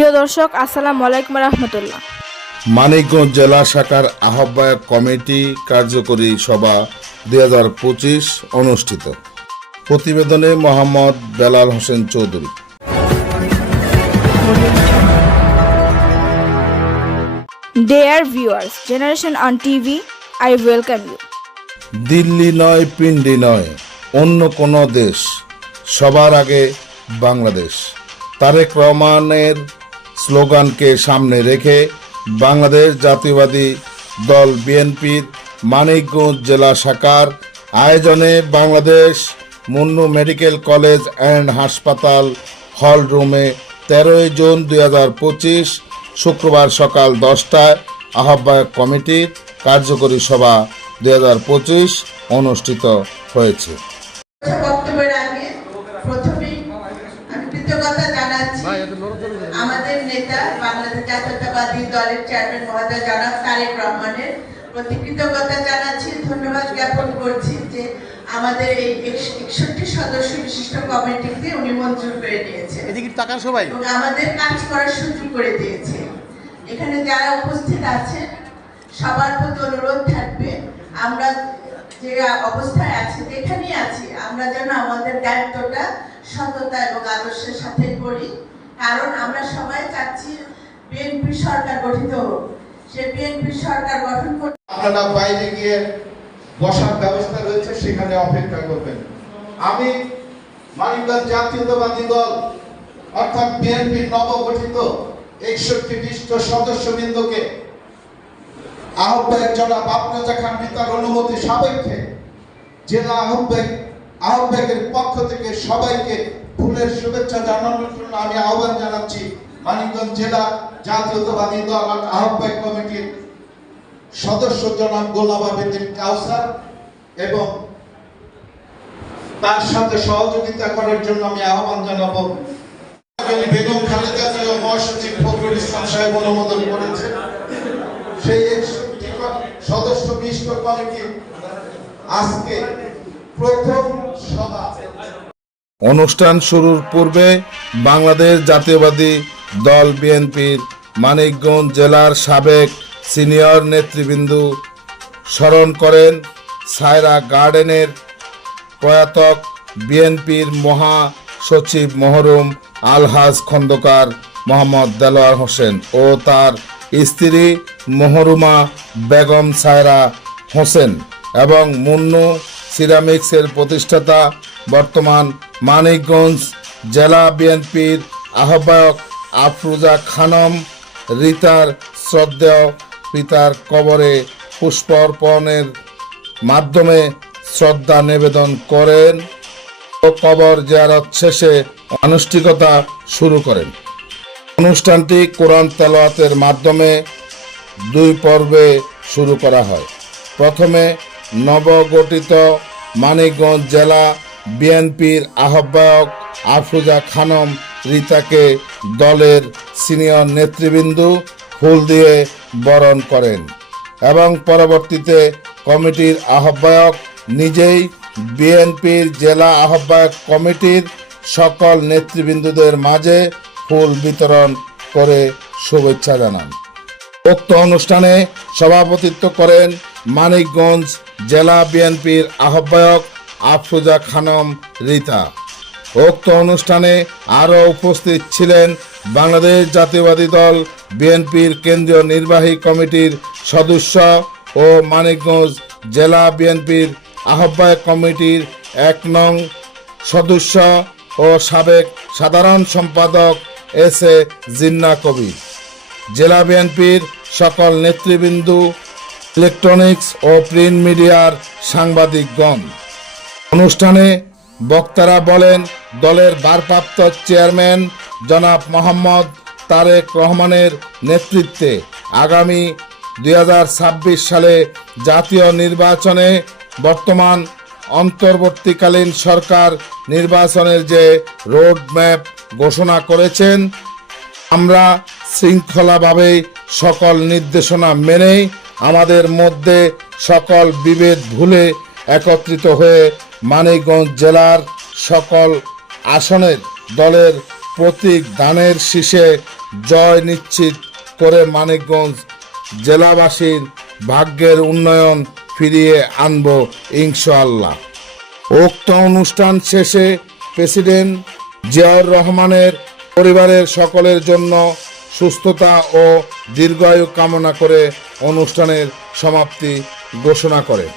প্রিয় দর্শক, আসসালামু আলাইকুম রহমতুল্লাহ। মানিকগঞ্জ জেলা শাখার আহ্বায়ক কমিটি কার্যকরী সভা 2025 অনুষ্ঠিত। প্রতিবেদনে Mohammad Belal Hossain Chowdhury. Dear viewers, Generation on TV, I welcome you. Delhi নয়, পিন্ডি নয়, অন্য কোনো দেশ, সবার আগে বাংলাদেশ। তারেক রহমানের স্লোগানকে সামনে রেখে বাংলাদেশ জাতীয়বাদী দল বিএনপির মানিকগঞ্জ জেলা শাখার আয়োজনে Bangladesh Munnu medical college and হাসপাতাল হল রুমে 13 জুন 2025 শুক্রবার সকাল 10টায় আহ্বায়ক কমিটির কার্যকরী সভা 2025 অনুষ্ঠিত হয়েছে। বক্তব্যের আগে প্রথমেই আমি কৃতজ্ঞতা জানাচ্ছি আমাদের নেতা বাংলাদেশ জাতীয়তাবাদী দলের চেয়ারম্যান মহোদয় জনাব তারেক রহমানের প্রতি কৃতজ্ঞতা জানাচ্ছি, ধন্যবাদ জ্ঞাপন করছি যে আমাদের এই 61 সদস্য বিশিষ্ট কমিটিতে উনি মঞ্জুর করে নিয়েছে এবং আমাদের কাজ করার সুযোগ করে দিয়েছে। এখানে যারা উপস্থিত আছেন সবার প্রতি অনুরোধ থাকবে, আমরা যে অবস্থায় আছি, যেখানেই আছি, আমরা যেন আমাদের দায়িত্বটা সততা এবং আদর্শের সাথে করি, কারণ আমরা সবাই চাচ্ছি বিএনপি সরকার গঠিত হোক। সে বিএনপি সরকার গঠন করতে আপনারা বাইরে গিয়ে বসার ব্যবস্থা রয়েছে, সেখানে অপেক্ষা করবেন। আমি মানিকগঞ্জ জাতীয়তাবাদী দল অর্থাৎ বিএনপি নবগঠিত 61 বিশিষ্ট সদস্যবৃন্দকে আহ্বায়ক জনাব আফরোজা খান মিতার অনুমতি সাপেক্ষে জেলা আহ্বায়কের পক্ষ থেকে সবাইকে ফুলের শুভেচ্ছা জানানোর জন্য আমি আহ্বান জানাচ্ছি মানিকগঞ্জ জেলা জাতীয়তাবাদী দল আহ্বায়ক কমিটির সদস্য জনাব গোলাম আবেদিন কাউসার এবং তার সাথে সহযোগিতা করার জন্য আমি আহ্বান জানাবো বেগম খালেদা জিয়া মহাসচিব ফখরুল ইসলাম সাহেব অনুমোদন করেছেন। সেই 61 সদস্য বিশিষ্ট কমিটি আজকে প্রথম সভা। অনুষ্ঠান শুরুর পূর্বে বাংলাদেশ জাতীয়বাদী দল বিএনপির মানিকগঞ্জ জেলার সাবেক সিনিয়র নেতৃবৃন্দ স্মরণ করেন সায়রা গার্ডেনের প্রয়াত বিএনপির মহাসচিব মহরুম আলহাজ খন্দকার মোহাম্মদ দেলোয়ার হোসেন ও তার স্ত্রী মহরুমা বেগম সায়রা হোসেন এবং মুন্নু সিরামিক্সের প্রতিষ্ঠাতা বর্তমান মানিকগঞ্জ জেলা বিএনপির আহ্বায়ক আফরোজা খানম রিতার শ্রদ্ধেয় পিতার কবরে পুষ্পার্পণের মাধ্যমে শ্রদ্ধা নিবেদন করেন ও কবর জিয়ারত শেষে আনুষ্ঠানিকতা শুরু করেন। অনুষ্ঠানটি কোরআন তেলাওয়াতের মাধ্যমে 2 পর্বে শুরু করা হয়। প্রথমে নবগঠিত মানিকগঞ্জ জেলা বিএনপির আহ্বায়ক আফরোজা খানম রিতাকে দলের সিনিয়র নেতৃবৃন্দ ফুল দিয়ে বরণ করেন এবং পরবর্তীতে কমিটির আহ্বায়ক নিজেই বিএনপির জেলা আহ্বায়ক কমিটির সকল নেতৃবৃন্দদের মাঝে ফুল বিতরণ করে শুভেচ্ছা জানান। উক্ত অনুষ্ঠানে সভাপতিত্ব করেন মানিকগঞ্জ জেলা বিএনপির আহ্বায়ক আফরোজা খানম রিতা। উক্ত অনুষ্ঠানে আরও উপস্থিত ছিলেন বাংলাদেশ জাতীয়বাদী দল বিএনপির কেন্দ্রীয় নির্বাহী কমিটির সদস্য ও মানিকগঞ্জ জেলা বিএনপির আহ্বায়ক কমিটির 1 নং সদস্য ও সাবেক সাধারণ সম্পাদক এস.এ. জিন্না কবির, জেলা বিএনপির সকল নেতৃবৃন্দ, ইলেকট্রনিক্স ও প্রিন্ট মিডিয়ার সাংবাদিকগণ। অনুষ্ঠানে বক্তারা বলেন, দলের ভারপ্রাপ্ত চেয়ারম্যান জনাব মোহাম্মদ তারেক রহমানের নেতৃত্বে আগামী 2026 সালে জাতীয় নির্বাচনে বর্তমান অন্তর্বর্তীকালীন সরকার নির্বাচনের যে রোড ম্যাপ ঘোষণা করেছেন, আমরা শৃঙ্খলাভাবে সকল নির্দেশনা মেনেই আমাদের মধ্যে সকল বিভেদ ভুলে একত্রিত হয়ে মানিকগঞ্জ জেলার সকল আসনের দলের প্রতীক দানের শীষে জয় নিশ্চিত করে মানিকগঞ্জ জেলাবাসীর ভাগ্যের উন্নয়ন ফিরিয়ে আনব ইনশাআল্লাহ। উক্ত অনুষ্ঠান শেষে প্রেসিডেন্ট জিয়াউর রহমানের পরিবারের সকলের জন্য সুস্থতা ও দীর্ঘায়ু কামনা করে অনুষ্ঠানের সমাপ্তি ঘোষণা করে।